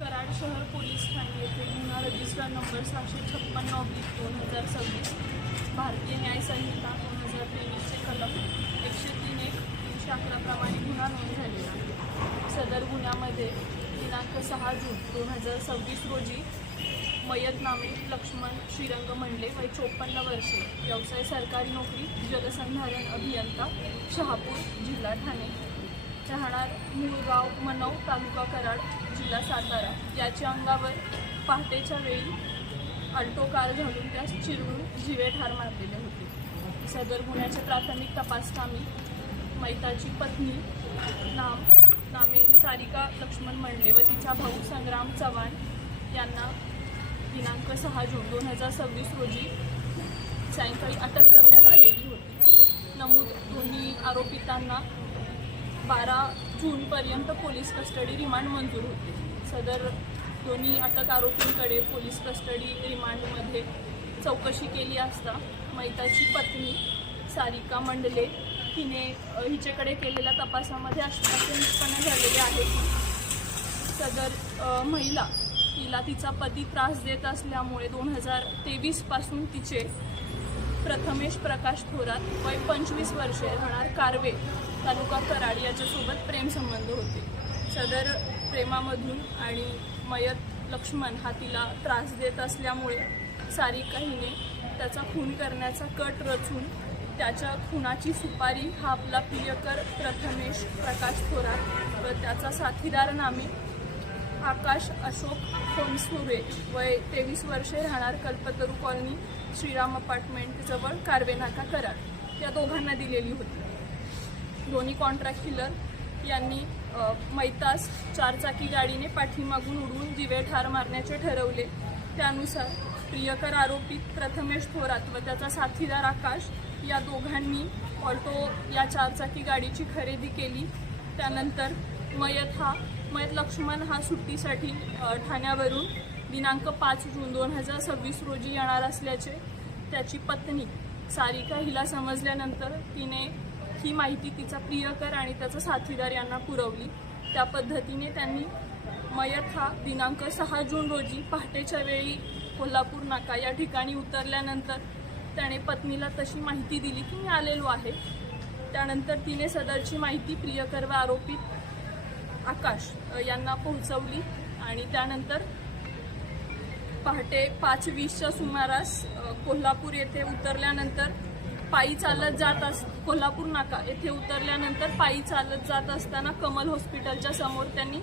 कराड शहर पोलीस ठाणे येथे गुन्हा रजिस्टर नंबर 756/2026 भारतीय न्याय संहिता 2023 चे कलम 103(1) 311 प्रमाणे गुन्हा नोंद झालेला आहे। सदर गुन्ह्यामध्ये दिनांक 6 जून 2026 रोजी मयत नामे लक्ष्मण श्रीरंग मंडले वय 54 वर्षे, व्यवसाय सरकारी नोकरी, जलसंधारण अभियंता, शहापूर, जिल्हा ठाणे, राहणार मूळगाव मनव, तालुका कराड, जिल्हा सातारा, याच्या अंगावर पहाटेच्या वेळी अल्टो कार घालून त्यास चिरडून जीवे ठार मारलेले होते। सदर गुन्ह्याच्या प्राथमिक तपासकामी मैताची पत्नी नामे सारिका लक्ष्मण मंडले व तिचा भाऊ संग्राम चव्हाण यांना दिनांक 6 जून 2026 रोजी सायंकाळी अटक करण्यात आलेली होती। नमूद दोन्ही आरोपितांना 12 जूनपर्यंत पोलीस कस्टडी रिमांड मंजूर होते। सदर दोन्ही अटक आरोपींकडे पोलीस कस्टडी रिमांडमध्ये चौकशी केली असता मैताची पत्नी सारिका मंडले हिच्याकडे केलेल्या तपासामध्ये असे निष्पन्न झालेले आहे की सदर महिला तिला तिचा पती त्रास देत असल्यामुळे 2023 पासून तिचे प्रथमेश प्रकाश थोरात वय 25 वर्षे, राहणार कारवे, तालुका कराड याच्यासोबत प्रेमसंबंध होते। सदर प्रेमामधून आणि मयत लक्ष्मण हा तिला त्रास देत असल्यामुळे सारिका हिने त्याचा खून करण्याचा कट रचून त्याच्या खुनाची सुपारी हा आपला प्रियकर प्रथमेश प्रकाश थोरात व त्याचा साथीदार नामे आकाश अशोक सोनसुरे वय 23 वर्षे, राहणार कल्पतरू कॉलनी, श्रीराम अपार्टमेंट जवळ कारवे नाका कराड या दोघांना दिलेली होती। दोन्ही कॉन्ट्रॅक्ट किलर यांनी मैतास 4 चाकी गाडीने पाठीमागून उडवून जीवे ठार मारण्याचे ठरवले। त्यानुसार प्रियकर आरोपी प्रथमेश थोरात व त्याचा साथीदार आकाश या दोघांनी ऑल्टो या 4 चाकी गाडीची खरेदी केली। त्यानंतर मयत लक्ष्मण हा सुट्टीसाठी ठाण्यावरून दिनांक 5 जून 2026 रोजी येणार असल्याचे त्याची पत्नी सारिका हिला समजल्यानंतर तिने ही माहिती तिचा प्रियकर आणि त्याचा साथीदार यांना पुरवली। त्या पद्धतीने त्यांनी मयत हा दिनांक 6 जून रोजी पहाटेच्या वेळी कोल्हापूर नाका या ठिकाणी उतरल्यानंतर त्याने पत्नीला तशी माहिती दिली की मी आलेलो आहे। त्यानंतर तिने सदरची माहिती प्रियकर व आरोपित आकाश यांना पोहोचवली आणि त्यानंतर पहाटे 5:20च्या सुमारास कोल्हापूर येथे उतरल्यानंतर पायी चालत कोल्हापूर नाका येथे उतरल्यानंतर पायी चालत जात असताना कमल हॉस्पिटलच्या समोर त्यांनी